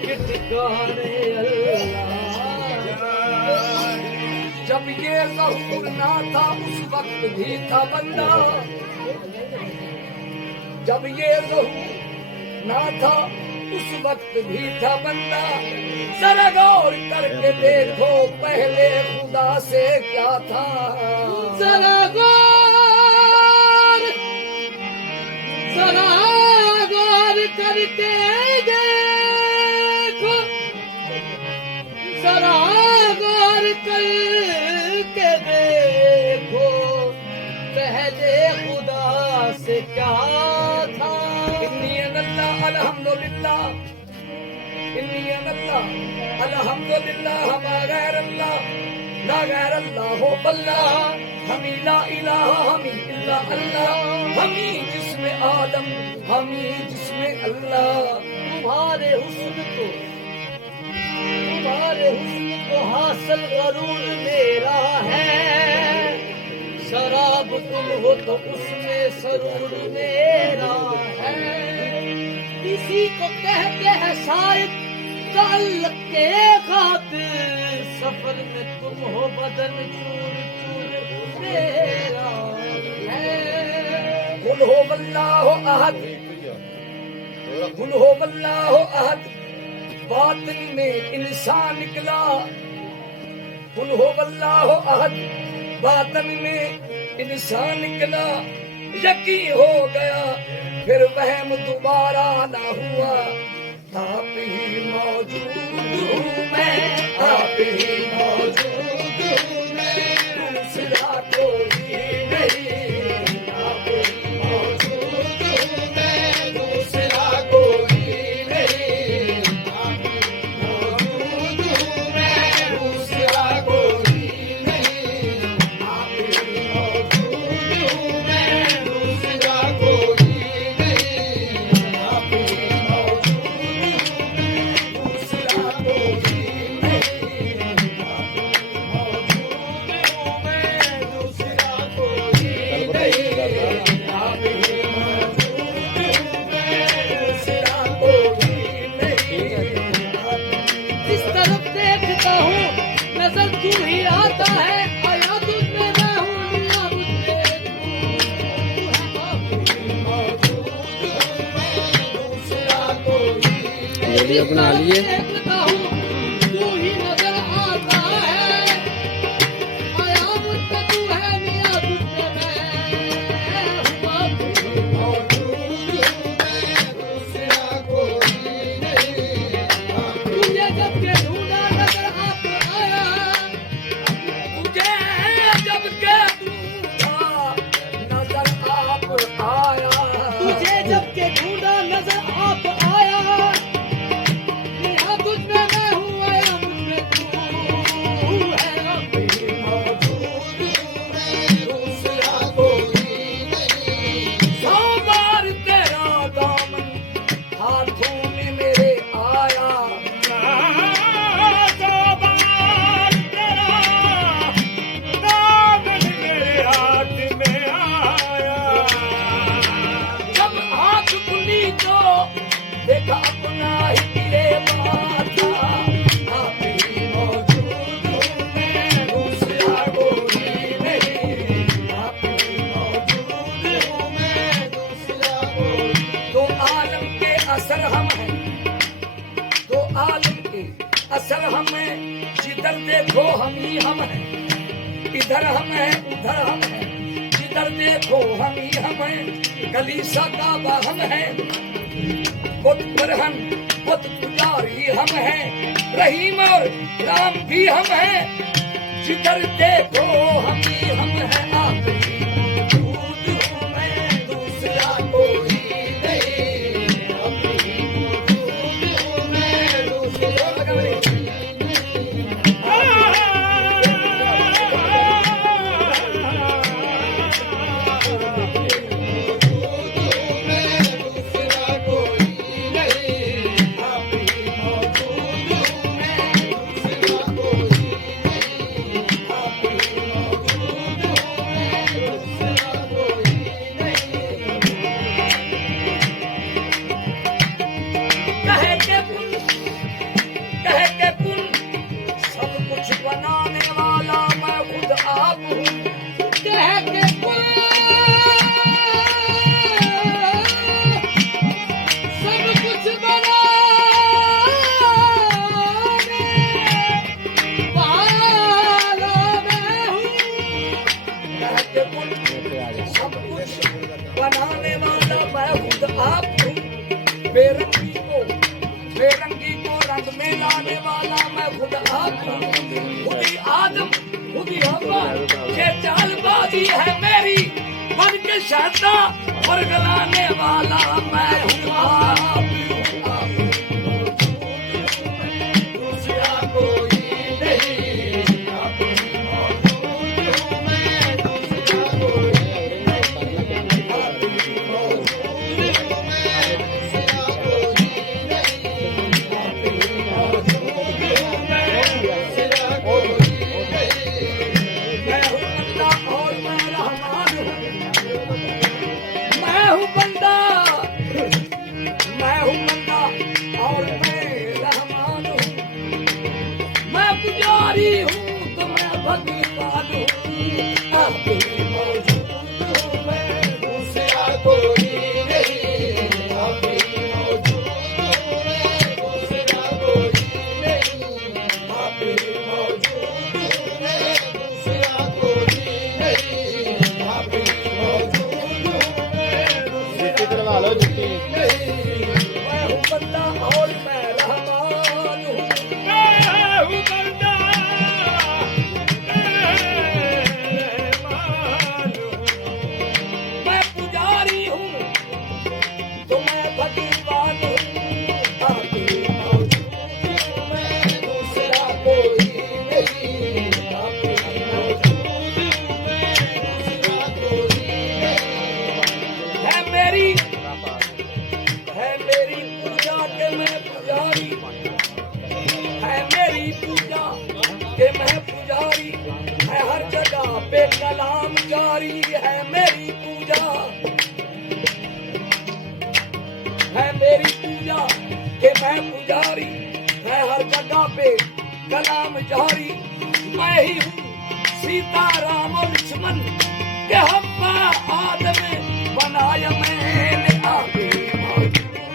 के ठिकाने अल्लाह। जब ये ज़हूर ना था उस वक्त भी था बंदा, जब ये ज़हूर ना था उस वक्त भी था बंदा। जरा गौर करके देखो पहले खुदा से क्या था। जरा गौर करके देखो, जरा गौर करके देखो पहले खुदा से क्या था। अल्हम्दुलिल्लाह, अल्हम्दुलिल्लाह, मा गैर अल्लाह, ला गैर अल्लाह हो अल्लाह, हमी ला इलाहा हमी इल्ला अल्लाह, हमी जिसमें आदम हमी जिसमें अल्लाह। तुम्हारे हुस्न को हासिल गरूर मेरा है, शराब तुम हो तो उसमें सरूर मेरा है। किसी को कहते हैं शायद ताल्लुक के खातिर, सफर में तुम हो बदन चूर चूर मेरा है। कुल हो वल्लाहु अहद, कुल हो वल्लाहु अहद, बातिन में इंसान निकला। कुल हो वल्लाहु अहद, बातिन में इंसान निकला। यकीन हो गया फिर वहम दोबारा ना हुआ। आप ही मौजूद हूँ मैं, आप ही मौजूद हूँ मैं, दूसरा कोई नहीं। आप ही मौजूद हूँ मैं, दूसरा कोई नहीं। आप ही मौजूद हूँ मैं, दूसरा कोई नहीं। आप ही मौजूद हूँ मैं, दूसरा कोई नहीं। आप ही जिस तरफ देखता हूँ नजर तू ही आता है, आया तुझमें मैं हूँ, लिया मुझे वीडियो बना लिए। देखता हूँ तू ही नजर आता है, आया मुझे तू है, लिया तुझमें मैं हूँ। तुझे जब के ढूंढा नजर आप आया, तुझे जब के ढूंढा नजर आप आया। तुझे जब के ढूंढा नजर आप आया, लिया तुझमें मैं हूँ, आया मुझमें तू है। दूसरा कोई नहीं। सौ बार तेरा दामन हाथों में मेरे आया। सौ बार तेरा दामन मेरे हाथ में आया। जब आँख खुली तो देखा अपना ही गिरे माथा। आप ही मौजूद हूँ मैं, दूसरा कोई नहीं। आप ही मौजूद हूँ मैं, दूसरा कोई। दो आलम के असर हम हैं, दो आलम के असर हम हैं। जिधर देखो हम ही हम हैं, इधर हम हैं उधर हम हैं। जिधर देखो हम ही हम हैं, कलीसा काबा हम हैं। बुत बरहन बुत पुजारी हम हैं, रहीम और राम भी हम हैं। जिधर देखो हम ही हम हैं। आप ही मौजूद हूँ मैं, दूसरा कोई नहीं। आप ही मौजूद हूँ मैं, दूसरा कोई नहीं। अब्बा ये चालबाजी है मेरी बन के शादा और गलाने वाला मैं हूँ आप दूसरा कोई नहीं अपनी मौजूद हूँ मैं दूसरा कोई नहीं अपनी मौजूद हूँ मैं दूसरा कोई नहीं अपनी मौजूद हूँ मैं दूसरा कोई नहीं मैं हूँ बंदा और मैं रहमान हूँ मैं हूँ बंदा और मैं रहमान हूँ मैं पुजारी हूँ तो मैं भगवान हूँ अपनी मौजूद हूँ मैं दूसरा कोई नहीं अपनी मौजूद हूँ मैं दूसरा कोई नहीं अपनी मौजूद हूँ मैं दूसरा कोई नहीं अपनी मौजूद हूँ मैं जुत्ती करवा लो जुत्ती मैं हूँ बंदा और मैं रहमान हूँ मैं हूँ बंदा रहमान हूँ मैं पुजारी हूँ तो मैं भगवान हूँ अपनी मौजूद हूँ मैं दूसरा कोई नहीं अपनी मौजूद हूँ मैं दूसरा कोई नहीं है मेरी पूजा के मैं पुजारी है मेरी पूजा के मैं पुजारी है हर जगह पे कलाम जारी है मेरी पूजा के मैं पुजारी है हर जगह पे कलाम जारी मैं ही हूँ सीताराम और लक्ष्मण के हब्बा आदम बनाया मैंने अपनी मौजूद हूँ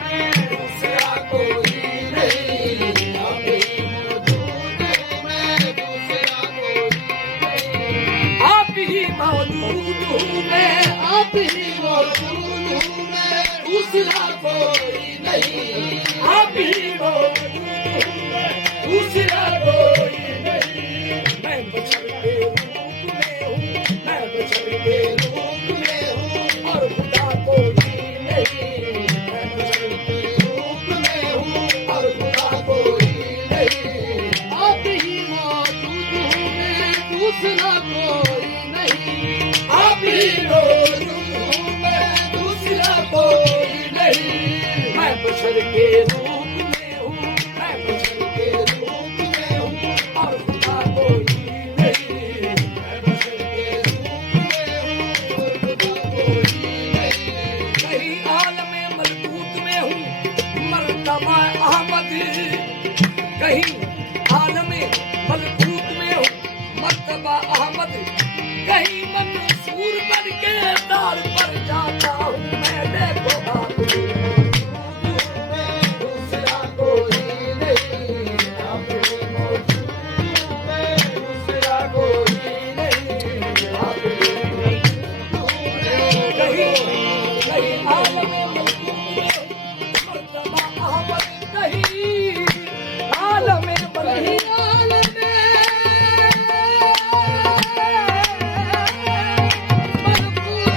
मैं दूसरा कोई नहीं अपनी मौजूद हूँ मैं दूसरा कोई नहीं आप ही मौजूद हूँ मैं आप ही मौजूद हूँ मैं दूसरा कोई नहीं आप ही मौजूद हूँ मैं दूसरा कोई नहीं मैं बशर के रूप में हूँ मैं बशर के रूप में हूँ और खुदा कोई नहीं मैं बशर के रूप में हूँ और खुदा कोई नहीं आप ही मौजूद हूँ मैं दूसरा कोई नहीं आप ही मौजूद हूँ मैं दूसरा कोई नहीं मैं बशर के रूप में हूँ मैं बशर के रूप में हूँ और खुदा कोई नहीं मैं बशर के रूप में हूँ और खुदा कोई नहीं कहीं आलम मलकूत में हूँ मर्तबा अहमद कहीं आलम मलकूत में हूँ मर्तबा अहमद कहीं मंसूर बन के दार पर जाता हूँ मैं देखो अपनी मौजूद हूँ मैं दूसरा कोई नहीं अपनी मौजूद हूँ मैं दूसरा कोई नहीं अपनी मौजूद हूँ मैं कहीं आलम मलकूत में मर्तबा अहमद कहीं आलम मलकूत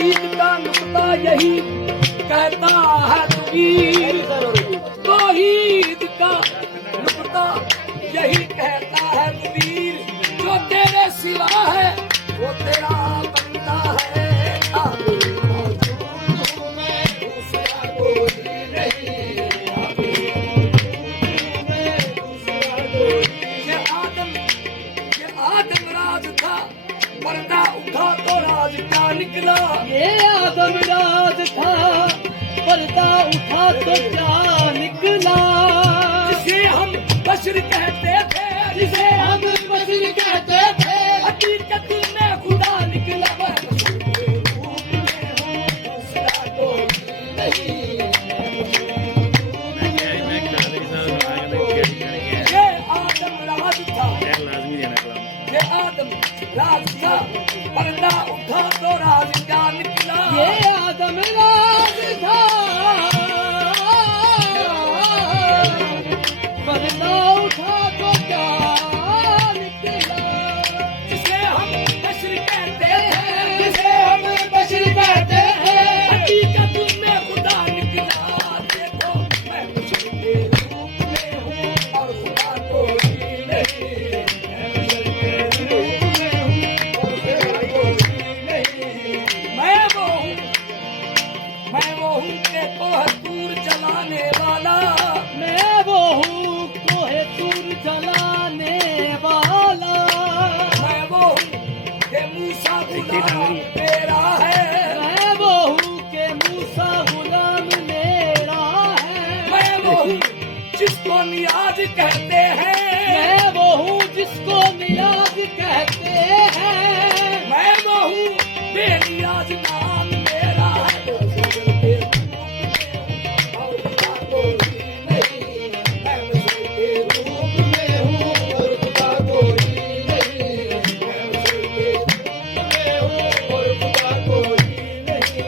तौहीद का नुक्ता यही कहता है कबीर, तौहीद का नुक्ता यही कहता है कबीर, जो तेरे सिवा है वो तेरा बंदा है। अभी मौजूद हूँ मैं, दूसरा कोई नहीं। अभी मौजूद मैं, दूसरा कोई नहीं। ये आदम राज था, पर्दा उठा तो राज क्या निकला। ये आदम राज था, पर्दा उठा तो क्या निकला। जिसे हम बशर कहते थे, जिसे हम बशर कहते थे, हकीकत में खुदा निकला। मैं बशर के रूप में हूँ, दूसरा कोई नहीं। ये आदम राज था, ये आदम राज था, पर्दा उठा तो राज क्या निकला। ये आदम राज था, पर्दा उठा तो क्या निकला। जिसे हम बशर कहते हैं, जिसे हम बशर कहते हैं, हकीकत में खुदा निकला। देखो मैं बशर के रूप में हूँ और खुदा कोई नहीं। मैं बशर के रूप में हूँ और खुदा कोई नहीं। मैं वो हूँ के कोह दूर जलाने वाला। मैं वो हूँ कोहे दूर जलाने वाला। मैं वो हूँ के मूसा गुलाम तेरा है। मैं वो हूँ के मूसा गुलाम मेरा है। मैं वो हूँ जिसको नियाज कहते हैं। मैं वो हूँ जिसको नियाज कहते हैं। मैं वो हूँ बेनियाज नाम मेरा है। और खुदा कोई नहीं। मैं बशर के रूप में हूँ और खुदा कोई नहीं। मैं बशर के रूप में हूँ और खुदा कोई नहीं।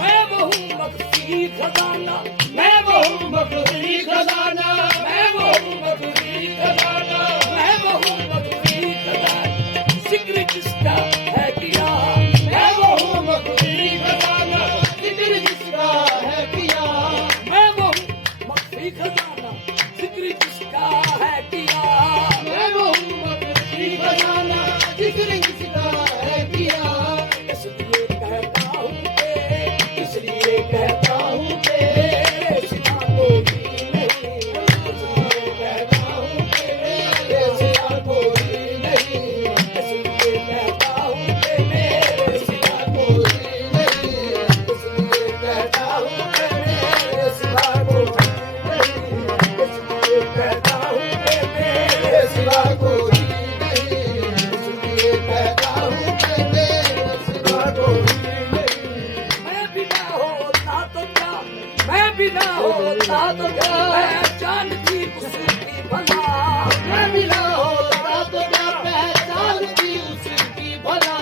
मैं वो हूँ मखफी खजाना। मैं वो हूँ मखफी खजाना। मैं वो हूँ मखफी खजाना। मैं वो हूँ मखफी खजाना। जिक्र जिसका है किया। मैं वो हूँ मखफी खजाना। जिक्र जिसका है किया। मैं वो हूँ मखफी खजाना। जिक्र जिसका है किया। मैं वो हूँ मखफी खजाना। जिक्र जिसका है किया। इसलिए कहता हूँ कि, इसलिए कहता हूँ कि मेरे सिवा कोई नहीं। इसलिए कहता हूँ कि मेरे सिवा कोई नहीं। इसलिए कहता हूँ कि मेरे सिवा कोई नहीं। इसलिए कहता हूँ कि मेरे सिवा कोई नहीं। इसलिए कहता हूँ कि मेरे सिवा कोई नहीं। इसलिए कहता हूँ कि मेरे सिवा कोई नहीं। मैं बिना होता तो क्या, मैं बिना होता तो क्या, पहचान थी उसकी भला। मैं बिना होता तो क्या, पहचान थी उसकी भला।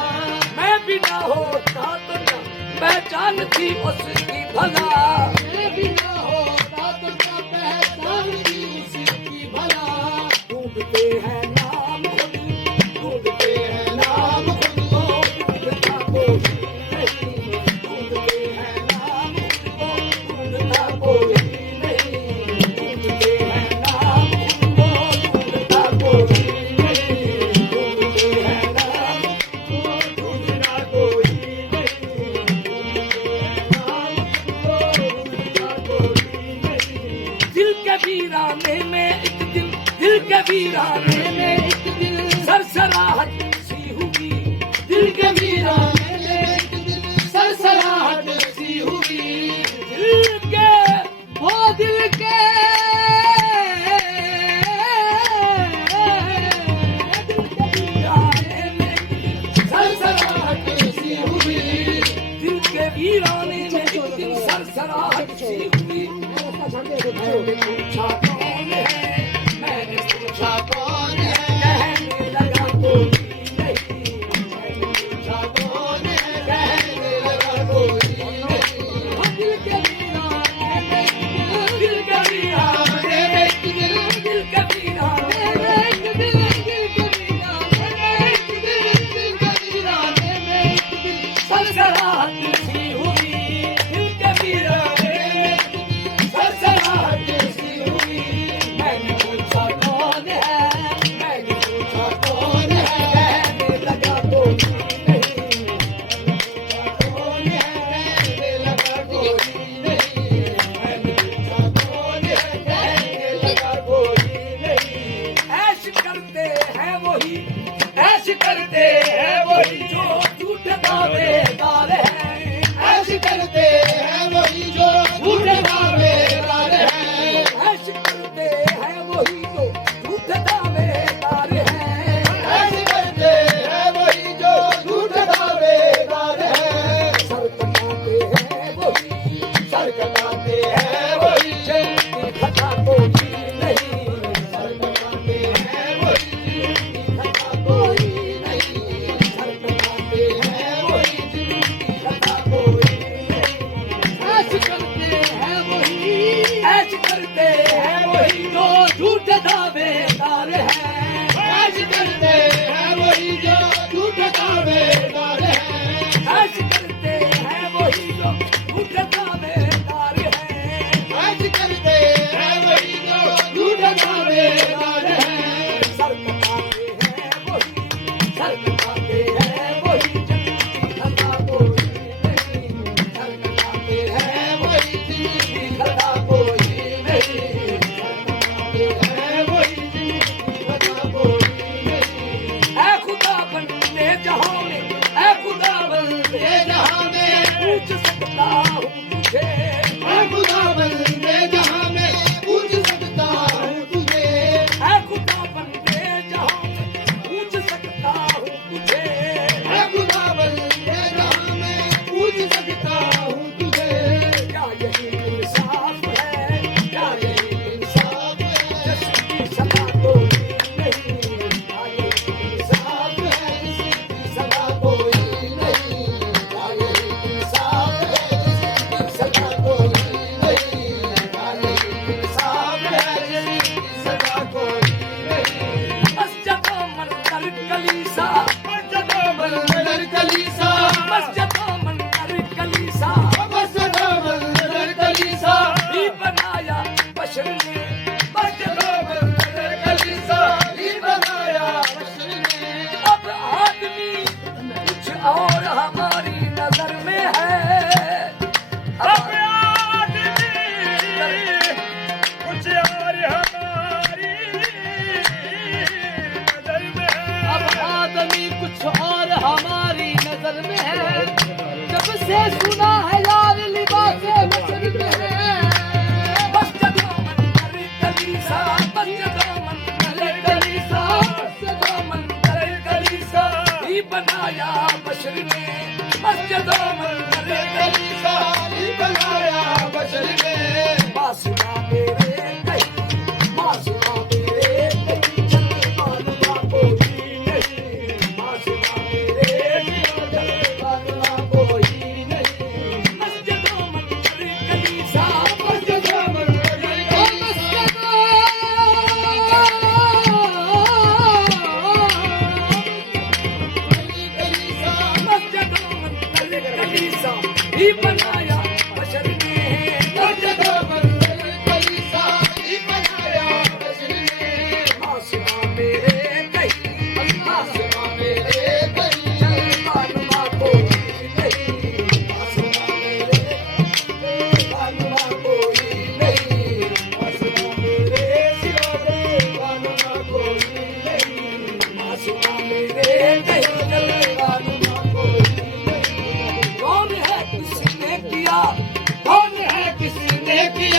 मैं बिना होता तो क्या, पहचान थी उसकी भला। मैं बिना होता तो क्या, पहचान थी उसकी भला। ढूंढते हैं नाम खुद, ढूंढते हैं नाम खुद को, ढूंढता कोई नहीं। ढूंढते हैं नाम खुद को, ढूंढता कोई नहीं। ढूंढते हैं नाम खुद को, ढूंढता कोई नहीं। ढूंढते हैं नाम खुद को, ढूंढता कोई नहीं। ढूंढते हैं नाम खुद को, ढूंढता कोई नहीं। दिल के वीराने में एक दिल, दिल के वीराने में एक दिल, सरसराहट सी हुई। दिल के वीराने में एक दिल, सरसराहट सी हुई। दिल के, वो दिल के वीराने में एक दिल, सरसराहट सी हुई। दिल के वीराने में एक दिल, सरसराहट सी हुई। मैंने पूछा कौन है, मैंने पूछा कौन है, कहने लगा कोई नहीं। मैंने पूछा कौन है, कहने लगा कोई नहीं। दिल के वीराने में दिल के वीराने में एक दिल, दिल के वीराने में एक दिल, दिल के वीराने में एक दिल, दिल के वीराने में एक दिल, सरसराहट सी हुई दिल के वीराने में सरसराहट सी हुई मैंने पूछा कौन है मैंने पूछा कौन है कहने लगा कोई नहीं कौन है कहने लगा कोई नहीं मैंने पूछा कौन है कहने लगा कोई नहीं ऐश करते हैं वही ऐश करते हैं वही जो झूठ दावेदार हैं ऐश करते हैं वही जो झूठ दावेदार हैं ऐश करते हैं वही जो झूठ दावेदार हैं ऐश करते हैं वही जो झूठ दावेदार हैं सर कटाते हैं वही चलती खता कोई नहीं सर कटाते हैं वही खता कोई नहीं सर कटाते हैं वही चलती खता कोई नहीं ऐश करते हैं वही जो झूठ दावेदार हैं ऐश करते हैं वही जो झूठ दावेदार हैं ऐश करते हैं वही जो झूठ दावेदार हैं ऐश करते हैं वही जो झूठ दावेदार हैं सर कटाते हैं वही चलती खता कोई नहीं सर कटाते हैं वही चलती खता कोई नहीं सर कटाते हैं वही चलती खता कोई नहीं ऐ खुदा बंदे जहां में ऐ खुदा बंदे जहां में पूछ सकता हूँ तुझे ऐ खुदा बंदे जहां में पूछ सकता हूँ तुझे ऐ खुदा बंदे जहां में पूछ सकता हूँ तुझे ऐ खुदा बंदे जहां में पूछ सकता हूँ तुझे क्या यही इंसाफ है क्या यही इंसाफ है जिसकी सजा कोई नहीं क्या यही इंसाफ है जिसकी सजा कोई नहीं क्या यही इंसाफ है जिसकी सजा कोई नहीं क्या यही इंसाफ है जिसकी सजा कोई नहीं मस्जिद मंदिर कलीसा मस्जिद मंदिर कलीसा मस्जिद मंदिर कलीसा मस्जिद मंदिर कलीसा ही बनाया बशर ने मस्जिद मंदिर कलीसा ही बनाया बशर ने अब आदमी कुछ और हमारी नजर में है अब आदमी कुछ और हमारी नजर में है अब आदमी कुछ और हमारी नजर में है जब से सुना है यार लिबास मशरक है मस्जिद मंदिर कलीसा मस्जिद मंदिर कलीसा मस्जिद मंदिर कलीसा ही बनाया बशर ने मस्जिद मंदिर कलीसा ही बनाया बशर ने मासूमा मेरे कहीं मासूमा मेरे कहीं चल मालूमा कोई नहीं मासूमा मेरे कहीं चल मालूमा कोई नहीं मस्जिद मंदिर कलीसा मस्जिद मंदिर मस्जिद मंदिर कलीसा ही बनाया बशर ने मस्जिद मंदिर कलीसा ही बनाया बशर ने मासूमा मेरे कहीं मासूमा मेरे कहीं चल मालूमा कोई नहीं मासूमा मेरे मालूमा कोई नहीं मासूमा मेरे सिरों मालूमा कोई नहीं मासूमा मेरे कहीं चल मालूमा कोई नहीं कौन है किसने किया कौन है किसने किया